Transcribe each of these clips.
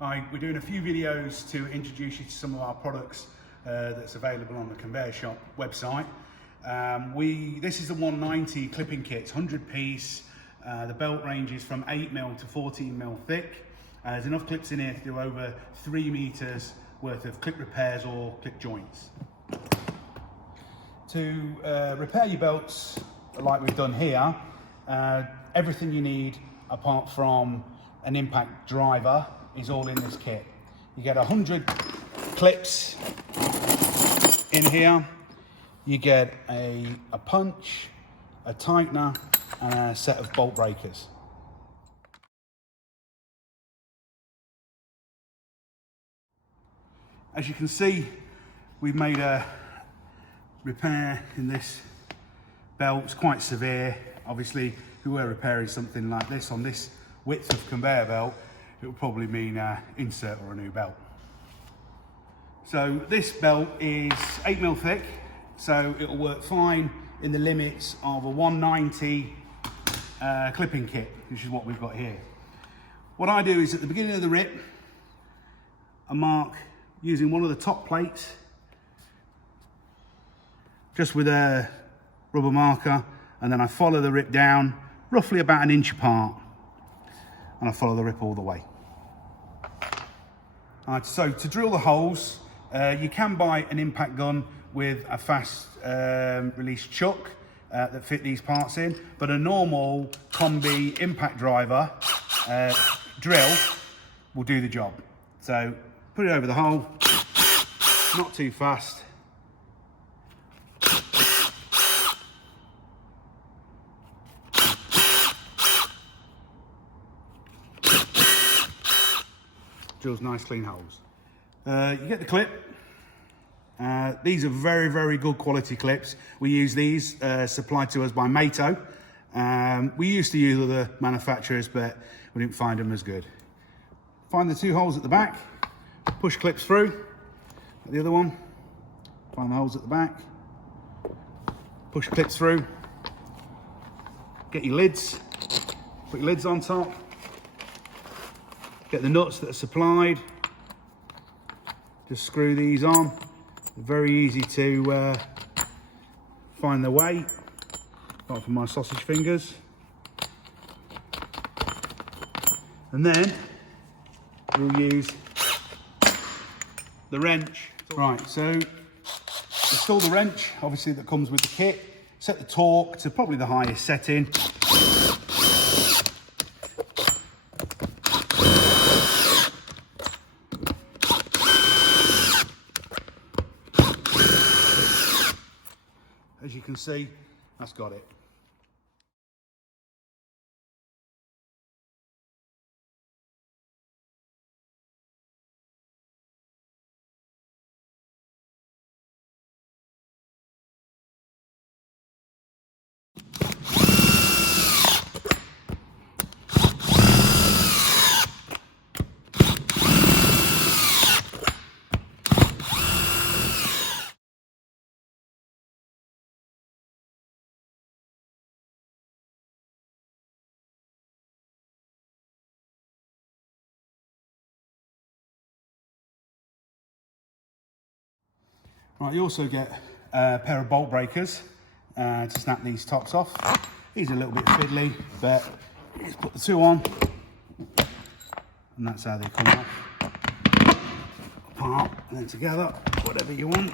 Hi, we're doing a few videos to introduce you to some of our products that's available on the Conveyor Shop website. This is the 190 clipping kits, 100 piece. The belt ranges from 8mm to 14mm thick. There's enough clips in here to do over 3 meters worth of clip repairs or clip joints. To repair your belts like we've done here, everything you need apart from an impact driver is all in this kit. You get 100 clips in here. You get a punch, a tightener, and a set of bolt breakers. As you can see, we've made a repair in this belt. It's quite severe. Obviously, if we were repairing something like this on this width of conveyor belt, it would probably mean insert or a new belt. So this belt is 8mm thick, so it'll work fine in the limits of a 190 clipping kit, which is what we've got here. What I do is at the beginning of the rip, I mark using one of the top plates, just with a rubber marker, and then I follow the rip down roughly about 1 inch apart, and I follow the rip all the way. So to drill the holes, you can buy an impact gun with a fast release chuck that fit these parts in, but a normal combi impact driver drill will do the job. So put it over the hole, not too fast. Drills nice clean holes. You get the clip. These are very, very good quality clips. We use these supplied to us by Mato. We used to use other manufacturers, but we didn't find them as good. Find the 2 holes at the back, push clips through. The other one, find the holes at the back, push clips through. Get your lids, put your lids on top. Get the nuts that are supplied, just screw these on. They're very easy to find their way, apart from my sausage fingers. And then we'll use the wrench. Right, so install the wrench, obviously that comes with the kit. Set the torque to probably the highest setting. As you can see, that's got it. Right, you also get a pair of bolt breakers to snap these tops off. These are a little bit fiddly, but you just put the 2 on, and that's how they come off. Apart and then together, whatever you want.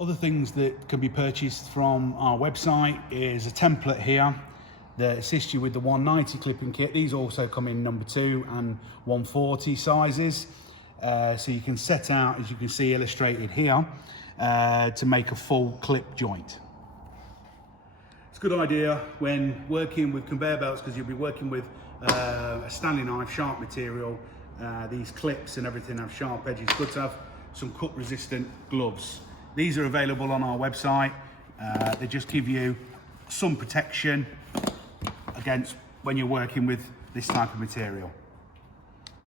Other things that can be purchased from our website is a template here that assists you with the 190 clipping kit. These also come in number 2 and 140 sizes. So you can set out, as you can see illustrated here, to make a full clip joint. It's a good idea when working with conveyor belts, because you'll be working with a Stanley knife, sharp material. These clips and everything have sharp edges. Good to have some cut resistant gloves. These are available on our website. They just give you some protection against when you're working with this type of material.